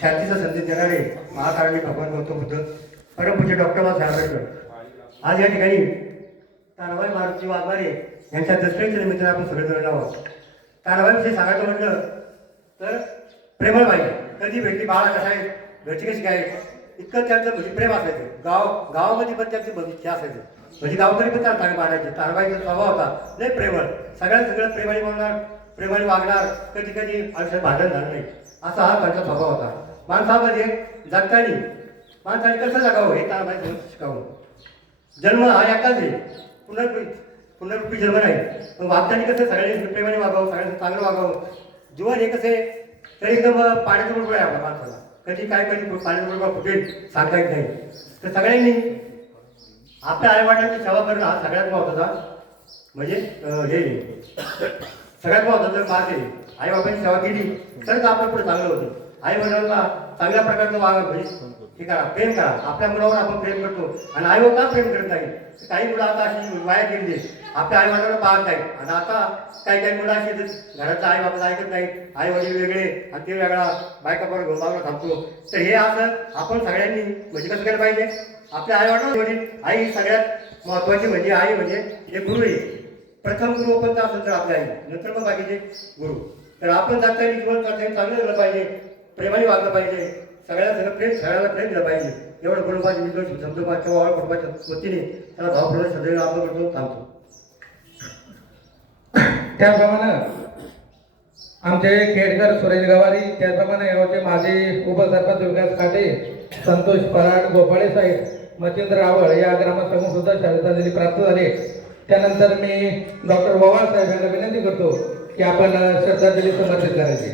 शांतीचा संदेश देणारे महाकारुणी भगवान गौतम बुद्ध परमपूज्य डॉक्टर बाबासाहेब आंबेडकर आज या ठिकाणी ताराबाई मारुती वाघमारे यांच्या दसऱ्याच्या निमित्ताने आपण सगळे जण आहोत. ताराबाईविषयी सांगायचं म्हटलं तर प्रेमळ पाहिजे. कधी भेटली बाळा कसा आहे, घरची कशी काय, इतकं त्यांचं म्हणजे प्रेम असायचं. गावामध्ये पण त्यांची भविष्य असायचं. म्हणजे गावकरी पण त्यांना मानायचे. ताराबाईचा स्वभाव होता लय प्रेमळ, सगळं प्रेमाने बोलणार, प्रेमाने वागणार, कधी कधी आयुष्यात भांडण झालं नाही, असा हा त्यांचा स्वभाव होता. माणसामध्ये जगताना माणसाने कसं जगावं हे ताराबाई शिकावं. जन्म हा एकाच आहे, पुनर्रूपी जन्म नाही, पण वागताना कसं सगळ्यांनी प्रेमाने वागावं, सगळ्यांनी चांगलं वागावं. जीवन हे कसे तर एकदम पाण्याचा बरोबर आहे आपल्या माणसाला. कधी पाण्याचा बरोबर फुटेल सांगता येत नाही. तर सगळ्यांनी आपल्या आईवडिलांची सेवा करणं हा सगळ्यात महत्त्वाचा म्हणजे हे सगळ्यात महत्त्वाचं मार्ग आहे. आई बाबांची सेवा केली तरच आपलं पुढे चांगलं होतं. आई वडिलांना चांगल्या प्रकारचं वागा म्हणजे हे करा, प्रेम करा. आपल्या मुलावर आपण प्रेम करतो आणि आईवर का प्रेम करत नाही. काही मुलं आता अशी वाया गेली आपल्या आई वडिलांना पाहत नाही. आणि आता काही मुलं अशी घराचं आई बाबाचं ऐकत नाही. आई वडील वेगळे आणि ते वेगळा, बायका बरोबर घोबावर थांबतो. तर हे असं आपण सगळ्यांनी म्हणजे कसं केलं पाहिजे. आपल्या आई वडील आई सगळ्यात महत्त्वाची म्हणजे आई म्हणजे हे गुरु आहे. प्रथम गुरु पण असेल तर आपल्या आई, नंतर मग बाकीचे गुरु. तर आपण जाता जीवन करता चांगलं झालं पाहिजे, प्रेमाने वागलं पाहिजे, सगळ्याला प्रेम दिलं पाहिजे. एवढं कुटुंबाचे विद्रोह शब्दपाच्या वाळ कुटुंबाच्या वतीने त्याला भावपूर्ण सदैव आपण करतो थांबतो. त्याप्रमाणे आमचे खेडकर सुरेश गवारी, त्याप्रमाणे यावरचे माजी उपसरपंच विकास काटे, संतोष पराड, गोपाळे साहेब, मच्छिंद्र रावळ या ग्रामसमूह सुद्धा श्रद्धांजली प्राप्त झाले. त्यानंतर मी डॉक्टर ववाळ साहेब यांना विनंती करतो की आपण श्रद्धांजली समर्पित करायची.